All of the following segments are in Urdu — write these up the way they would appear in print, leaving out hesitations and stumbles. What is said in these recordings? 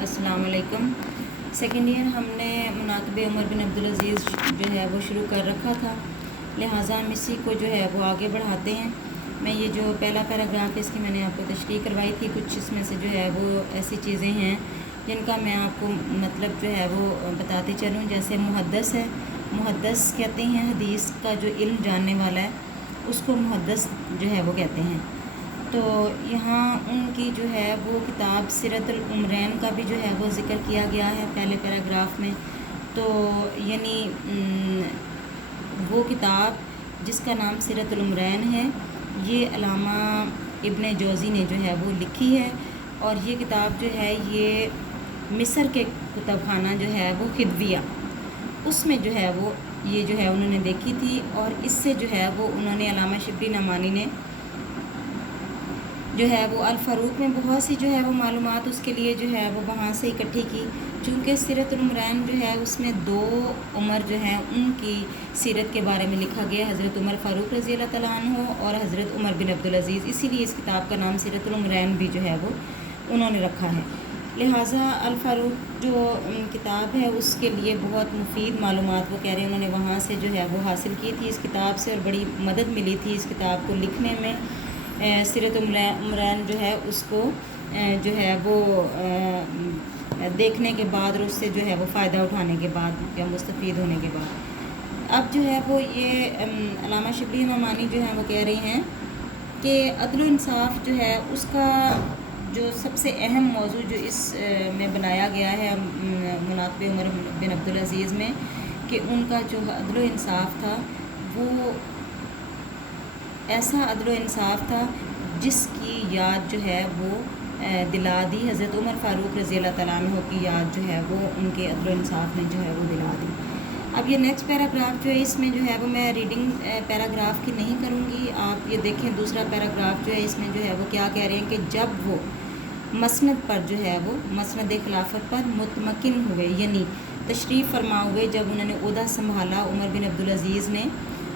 السلام علیکم۔ سیکنڈ ایئر ہم نے مناقب عمر بن عبدالعزیز جو ہے وہ شروع کر رکھا تھا، لہٰذا ہم اسی کو جو ہے وہ آگے بڑھاتے ہیں۔ میں یہ جو پہلا پیراگراف ہے اس کی میں نے آپ کو تشریح کروائی تھی، کچھ اس میں سے جو ہے وہ ایسی چیزیں ہیں جن کا میں آپ کو مطلب جو ہے وہ بتاتے چلوں۔ جیسے محدث ہے، محدث کہتے ہیں حدیث کا جو علم جاننے والا ہے اس کو محدث جو ہے وہ کہتے ہیں۔ تو یہاں ان کی جو ہے وہ کتاب سیرت العمرین کا بھی جو ہے وہ ذکر کیا گیا ہے پہلے پیراگراف میں۔ تو یعنی وہ کتاب جس کا نام سیرت العمرین ہے، یہ علامہ ابن جوزی نے جو ہے وہ لکھی ہے، اور یہ کتاب جو ہے یہ مصر کے کتب خانہ جو ہے وہ خدویہ، اس میں جو ہے وہ یہ جو ہے انہوں نے دیکھی تھی، اور اس سے جو ہے وہ انہوں نے علامہ شبلی نعمانی نے جو ہے وہ الفاروق میں بہت سی جو ہے وہ معلومات اس کے لیے جو ہے وہ وہاں سے اکٹھی کی۔ چونکہ سیرت العمرین جو ہے اس میں 2 عمر جو ہیں ان کی سیرت کے بارے میں لکھا گیا، حضرت عمر فاروق رضی اللہ تعالیٰ عنہ اور حضرت عمر بن عبدالعزیز، اسی لیے اس کتاب کا نام سیرت العمرین بھی جو ہے وہ انہوں نے رکھا ہے۔ لہٰذا الفاروق جو کتاب ہے اس کے لیے بہت مفید معلومات وہ کہہ رہے ہیں انہوں نے وہاں سے جو ہے وہ حاصل کی تھی اس کتاب سے، اور بڑی مدد ملی تھی اس کتاب کو لکھنے میں۔ سیرت العمرین جو ہے اس کو جو ہے وہ دیکھنے کے بعد اور اس سے جو ہے وہ فائدہ اٹھانے کے بعد یا مستفید ہونے کے بعد، اب جو ہے وہ یہ علامہ شبلی نعمانی جو ہیں وہ کہہ رہی ہیں کہ عدل و انصاف جو ہے اس کا جو سب سے اہم موضوع جو اس میں بنایا گیا ہے مناقب عمر بن عبدالعزیز میں، کہ ان کا جو عدل و انصاف تھا وہ ایسا عدل و انصاف تھا جس کی یاد جو ہے وہ دلا دی حضرت عمر فاروق رضی اللہ تعالیٰ عنہ کی یاد جو ہے وہ ان کے عدل و انصاف نے جو ہے وہ دلا دی۔ اب یہ نیکسٹ پیراگراف جو ہے اس میں جو ہے وہ میں ریڈنگ پیراگراف کی نہیں کروں گی، آپ یہ دیکھیں دوسرا پیراگراف جو ہے اس میں جو ہے وہ کیا کہہ رہے ہیں کہ جب وہ مسند پر جو ہے وہ مسند خلافت پر متمکن ہوئے، یعنی تشریف فرما ہوئے، جب انہوں نے عہدہ سنبھالا عمر بن عبدالعزیز نے،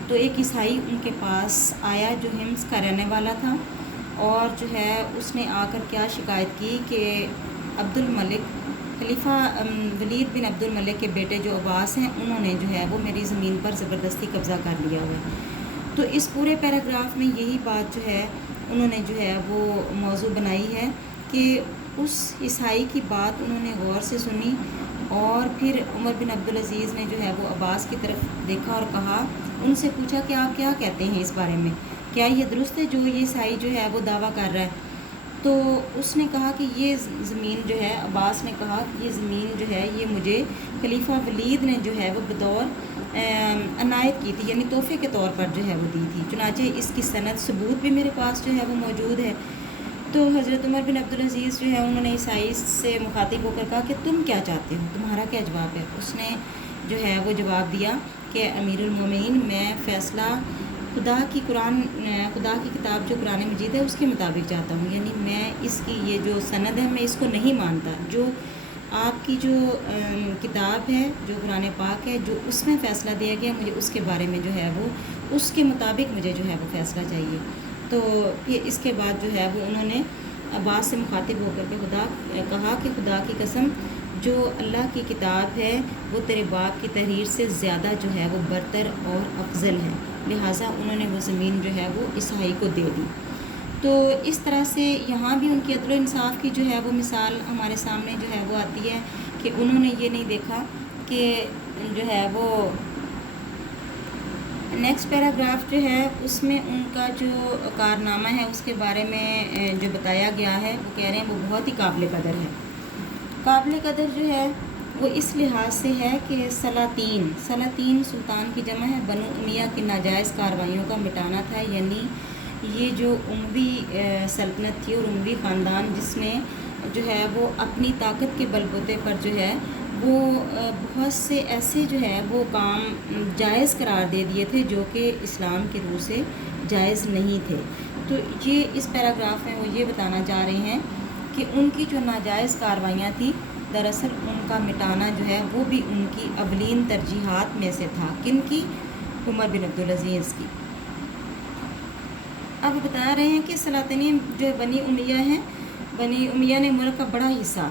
تو ایک عیسائی ان کے پاس آیا جو حمص کا رہنے والا تھا، اور جو ہے اس نے آ کر کیا شکایت کی کہ عبد الملک خلیفہ ولید بن عبد الملک کے بیٹے جو عباس ہیں انہوں نے جو ہے وہ میری زمین پر زبردستی قبضہ کر لیا ہوا ہے۔ تو اس پورے پیراگراف میں یہی بات جو ہے انہوں نے جو ہے وہ موضوع بنائی ہے کہ اس عیسائی کی بات انہوں نے غور سے سنی، اور پھر عمر بن عبدالعزیز نے جو ہے وہ عباس کی طرف دیکھا اور کہا، ان سے پوچھا کہ آپ کیا کہتے ہیں اس بارے میں، کیا یہ درست ہے جو یہ عیسائی جو ہے وہ دعویٰ کر رہا ہے؟ تو اس نے کہا کہ یہ زمین جو ہے، عباس نے کہا کہ یہ زمین جو ہے یہ مجھے خلیفہ ولید نے جو ہے وہ بطور عنایت کی تھی، یعنی تحفے کے طور پر جو ہے وہ دی تھی، چنانچہ اس کی سند ثبوت بھی میرے پاس جو ہے وہ موجود ہے۔ تو حضرت عمر بن عبدالعزیز جو ہے انہوں نے عیسائی سے مخاطب ہو کر کہا کہ تم کیا چاہتے ہو، تمہارا کیا جواب ہے؟ اس نے جو ہے وہ جواب دیا کہ امیر المومنین، میں فیصلہ خدا کی کتاب جو قرآن مجید ہے اس کے مطابق چاہتا ہوں، یعنی میں اس کی یہ جو سند ہے میں اس کو نہیں مانتا، جو آپ کی جو کتاب ہے جو قرآن پاک ہے جو اس میں فیصلہ دیا گیا مجھے اس کے بارے میں جو ہے وہ اس کے مطابق مجھے جو ہے وہ فیصلہ چاہیے۔ تو پھر اس کے بعد جو ہے وہ انہوں نے عباس سے مخاطب ہو کر کے کہا کہ خدا کی قسم، جو اللہ کی کتاب ہے وہ تیرے باپ کی تحریر سے زیادہ جو ہے وہ برتر اور افضل ہے، لہٰذا انہوں نے وہ زمین جو ہے وہ عیسائی کو دے دی۔ تو اس طرح سے یہاں بھی ان کی عدل و انصاف کی جو ہے وہ مثال ہمارے سامنے جو ہے وہ آتی ہے کہ انہوں نے یہ نہیں دیکھا کہ جو ہے وہ نیکسٹ پیراگراف جو ہے اس میں ان کا جو کارنامہ ہے اس کے بارے میں جو بتایا گیا ہے، وہ کہہ رہے ہیں وہ بہت ہی قابل قدر ہے۔ قابل قدر جو ہے وہ اس لحاظ سے ہے کہ سلاطین سلطان کی جمع ہے، بنو امیہ کی ناجائز کارروائیوں کا مٹانا تھا، یعنی یہ جو اموی سلطنت تھی اور اموی خاندان جس نے جو ہے وہ اپنی طاقت کے بل بوتے پر جو ہے وہ بہت سے ایسے جو ہے وہ کام جائز قرار دے دیے تھے جو کہ اسلام کے روح سے جائز نہیں تھے۔ تو یہ اس پیراگراف میں وہ یہ بتانا چاہ رہے ہیں کہ ان کی جو ناجائز کارروائیاں تھیں دراصل ان کا مٹانا جو ہے وہ بھی ان کی اولین ترجیحات میں سے تھا۔ کن کی؟ عمر بن عبدالعزیز کی۔ اب بتا رہے ہیں کہ سلاطینیں جو بنی امیہ ہیں، بنی امیہ نے ملک کا بڑا حصہ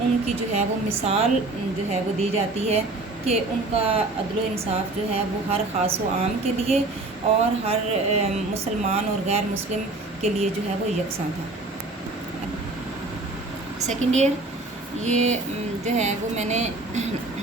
ان کی جو ہے وہ مثال جو ہے وہ دی جاتی ہے کہ ان کا عدل و انصاف جو ہے وہ ہر خاص و عام کے لیے اور ہر مسلمان اور غیر مسلم کے لیے جو ہے وہ یکساں تھا۔ سیکنڈ ایئر یہ جو ہے وہ میں نے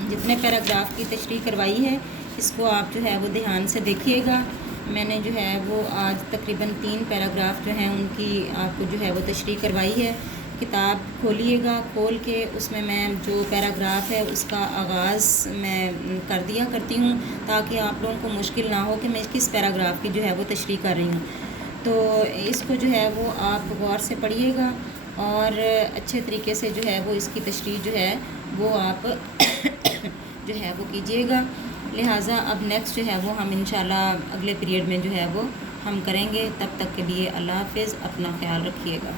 جتنے پیراگراف کی تشریح کروائی ہے اس کو آپ جو ہے وہ دھیان سے دیکھیے گا۔ میں نے جو ہے وہ آج تقریباً 3 پیراگراف جو ہیں ان کی آپ کو جو ہے وہ تشریح کروائی ہے۔ کتاب کھولیے گا، کھول کے اس میں جو پیراگراف ہے اس کا آغاز میں کر دیا کرتی ہوں تاکہ آپ لوگوں کو مشکل نہ ہو کہ میں کس پیراگراف کی جو ہے وہ تشریح کر رہی ہوں۔ تو اس کو جو ہے وہ آپ غور سے پڑھیے گا اور اچھے طریقے سے جو ہے وہ اس کی تشریح جو ہے وہ آپ جو ہے وہ کیجیے گا۔ لہٰذا اب نیکسٹ جو ہے وہ ہم انشاءاللہ اگلے پیریڈ میں جو ہے وہ ہم کریں گے۔ تب تک کے لیے اللہ حافظ، اپنا خیال رکھیے گا۔